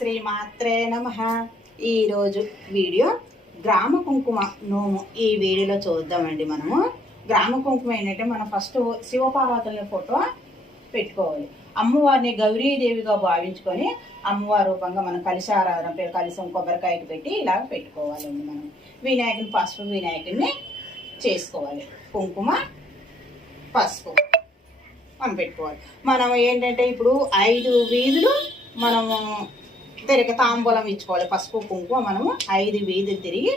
శ్రీ మాత్రే నమ ఈరోజు వీడియో గ్రామ కుంకుమ నోము. ఈ వీడియోలో చూద్దామండి మనము. గ్రామ కుంకుమ ఏంటంటే మనం ఫస్ట్ శివపార్వతుల ఫోటో పెట్టుకోవాలి. అమ్మవారిని గౌరీదేవిగా భావించుకొని అమ్మవారి రూపంగా మనం కలిసి ఆరాధన పేరు కలిసం కొబ్బరికాయకి పెట్టి ఇలా పెట్టుకోవాలండి మనం. వినాయకుని పసుపు వినాయకుడిని చేసుకోవాలి. కుంకుమ పసుపు మనం పెట్టుకోవాలి. మనం ఏంటంటే ఇప్పుడు ఐదు వీధులు మనము తిరిగి తాంబూలం ఇచ్చుకోవాలి. పసుపు కుంకుమ మనము ఐదు వీధులు తిరిగి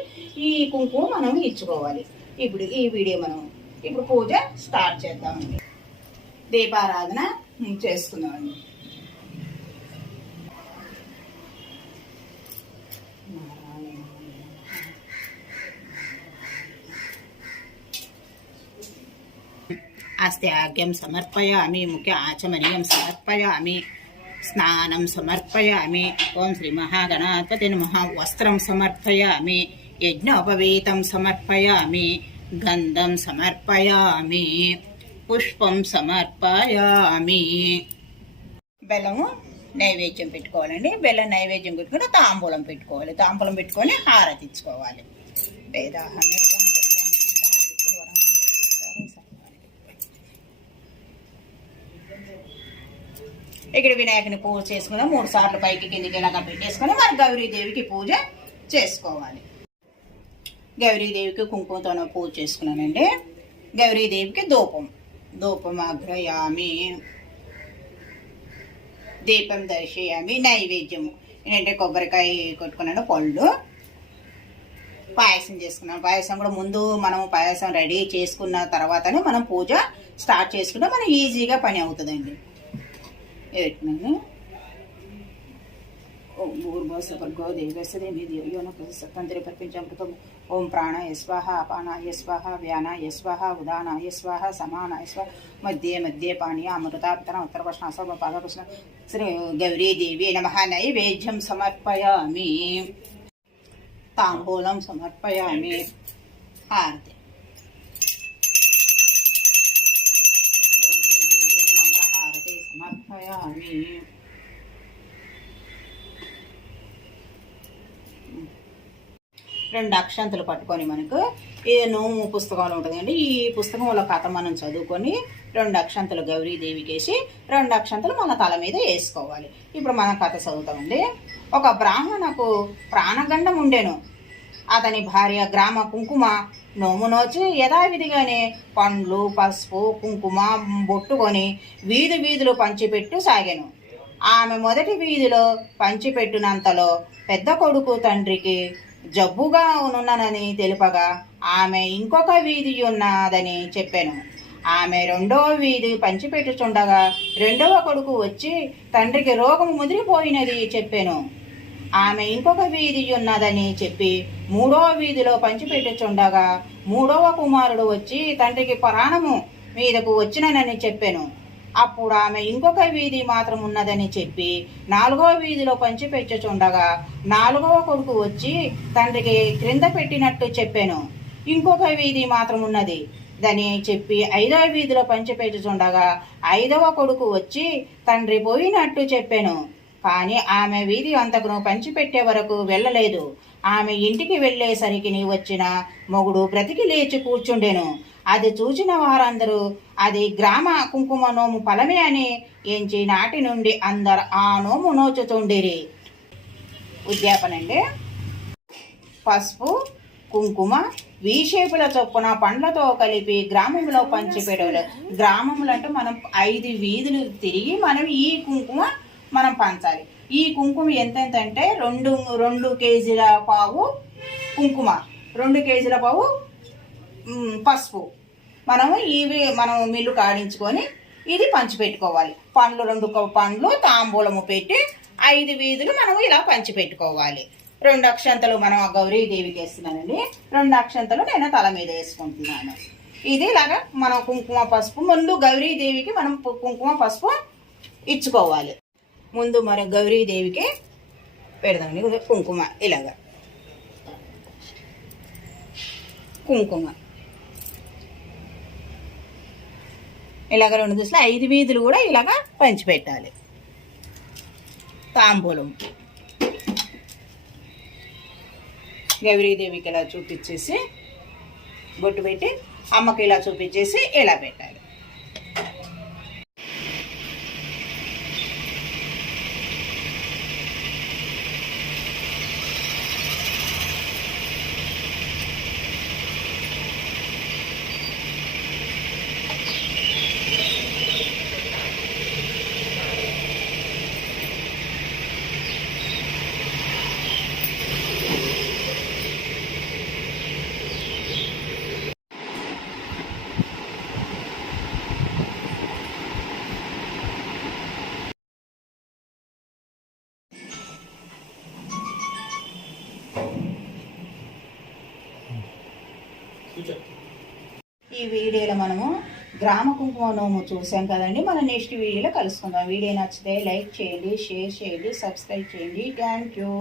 ఈ కుంకుమ మనం ఇచ్చుకోవాలి. ఇప్పుడు ఈ వీడియో మనం ఇప్పుడు పూజ స్టార్ట్ చేద్దామండి దీపారాధన చేసుకుందామండి. అస్త్యాగ్యం సమర్పయామి ముఖ్య ఆచమనీయం సమర్పయామి. స్నానం సమర్పయామి. ఓం శ్రీ మహాగణాధిపతి నమః. వస్త్రం సమర్పయామి. యజ్ఞోపవీతం సమర్పయామి. గంధం సమర్పయామి. పుష్పం సమర్పయామి. బెల్లము నైవేద్యం పెట్టుకోవాలండి. బెల్లం నైవేద్యం పెట్టుకుని తాంబూలం పెట్టుకోవాలి. తాంబూలం పెట్టుకొని హారతిచ్చుకోవాలి ఇచ్చుకోవాలి. ఇక్కడ వినాయకుని పూజ చేసుకుని మూడు సార్లు పైకి కిందికి ఇలాగా పెట్టేసుకుని మరి గౌరీదేవికి పూజ చేసుకోవాలి. గౌరీదేవికి కుంకుమతో పూజ చేసుకున్నానండి. గౌరీదేవికి ధూపం ధూపం అగ్రయామి దీపం దర్శయామి. నైవేద్యము. ఏంటంటే కొబ్బరికాయ కొట్టుకున్నాను పళ్ళు. పాయసం చేసుకున్నాం. పాయసం కూడా ముందు మనం పాయసం రెడీ చేసుకున్న తర్వాతనే మనం పూజ స్టార్ట్ చేసుకుంటే మనం ఈజీగా పని అవుతుందండి. स्वतंत्र तो प्रपंच तो ओं प्राण यस्वाह अपनाय स्वाह, व्यान यस्वाह उदाहय स्वाह सामनाय स्वाह, मध्ये मध्ये पाणी अमृता पिता उत्तर प्रश्न असम पाद प्रश्न श्री गौरीदेवी नम नैवेद्यम समर्पयामी। तांबूल समर्पयामी। आरती। సమర్పయామి రెండు అక్షంతలు పట్టుకొని మనకు. ఏ నోము పుస్తకంలో ఉంటుందండి. ఈ పుస్తకంలో కథ మనం చదువుకొని రెండు అక్షంతలు గౌరీదేవికి వేసి రెండు అక్షంతలు మన తల మీద వేసుకోవాలి. ఇప్పుడు మనం కథ చదువుతామండి. ఒక బ్రాహ్మణకు ప్రాణగండం ఉండెను. అతని భార్య గ్రామ కుంకుమ నోము నోచి యథావిధిగానే పండ్లు పసుపు కుంకుమ బొట్టుకొని వీధి వీధులు పంచిపెట్టు సాగాను. ఆమె మొదటి వీధిలో పంచిపెట్టినంతలో పెద్ద కొడుకు తండ్రికి జబ్బుగా ఉన్నానని తెలుపగా ఆమె ఇంకొక వీధి ఉన్నదని చెప్పాను. ఆమె రెండవ వీధి పంచిపెట్టుచుండగా రెండవ కొడుకు వచ్చి తండ్రికి రోగం ముదిరిపోయినది చెప్పాను. ఆమె ఇంకొక వీధి ఉన్నదని చెప్పి మూడవ వీధిలో పంచిపెట్టుచుండగా మూడవ కుమారుడు వచ్చి తండ్రికి ప్రాణము మీదకు వచ్చిననని చెప్పాను. అప్పుడు ఆమె ఇంకొక వీధి మాత్రం ఉన్నదని చెప్పి నాలుగవ వీధిలో పంచిపెచ్చుచుండగా నాలుగవ కొడుకు వచ్చి తండ్రికి క్రింద పెట్టినట్టు చెప్పాను. ఇంకొక వీధి మాత్రం ఉన్నది దని చెప్పి ఐదవ వీధిలో పంచిపెచ్చుచుండగా ఐదవ కొడుకు వచ్చి తండ్రి పోయినట్టు చెప్పాను. కానీ ఆమె వీధి అంతకును పంచిపెట్టే వరకు వెళ్ళలేదు. ఆమె ఇంటికి వెళ్ళేసరికి నీ వచ్చిన మొగుడు బ్రతికి లేచి కూర్చుండెను. అది చూసిన వారందరూ అది గ్రామ కుంకుమ నోము ఫలమే అని ఎంచి నాటి నుండి అందరు ఆ నోము నోచుతుండిరి. ఉద్యాపన అండి పసుపు కుంకుమ వీ షేపుల చొప్పున పండ్లతో కలిపి గ్రామంలో పంచిపెట్టవాలి గ్రామంలో అంటే మనం ఐదు వీధులు తిరిగి మనం ఈ కుంకుమ మనం పంచాలి. ఈ కుంకుమ ఎంత ఎంత అంటే రెండు రెండు కేజీల పావు కుంకుమ. రెండు కేజీల పావు పసుపు. మనము ఇవి మనం మిల్లు కాడించుకొని ఇది పంచిపెట్టుకోవాలి. పండ్లు రెండు పండ్లు తాంబూలము పెట్టి ఐదు వీధులు మనము ఇలా పంచిపెట్టుకోవాలి. రెండు అక్షంతలు మనం ఆ గౌరీదేవికి వేస్తున్నానండి. రెండు అక్షంతలు నేను తల మీద వేసుకుంటున్నాను. ఇది ఇలాగా మనం కుంకుమ పసుపు. ముందు గౌరీదేవికి మనం కుంకుమ పసుపు ఇచ్చుకోవాలి. ముందు మన గౌరీదేవికి పెడదాం. కుంకుమ ఇలాగ. కుంకుమ. ఇలాగ రెండు దుస్తులు ఐదు వీధులు కూడా ఇలాగ పంచిపెట్టాలి. తాంబూలం. గౌరీదేవికి ఇలా చూపించేసి బొట్టు పెట్టి అమ్మకి ఇలా చూపించేసి ఇలా పెట్టాలి. ఈ వీడియోలో మనము గ్రామ కుంకుమ నోము చూసాం కదండి. మనం నెక్స్ట్ వీడియోలో కలుసుకుందాం. వీడియో నచ్చితే లైక్ చేయండి షేర్ చేయండి సబ్స్క్రైబ్ చేయండి. Thank you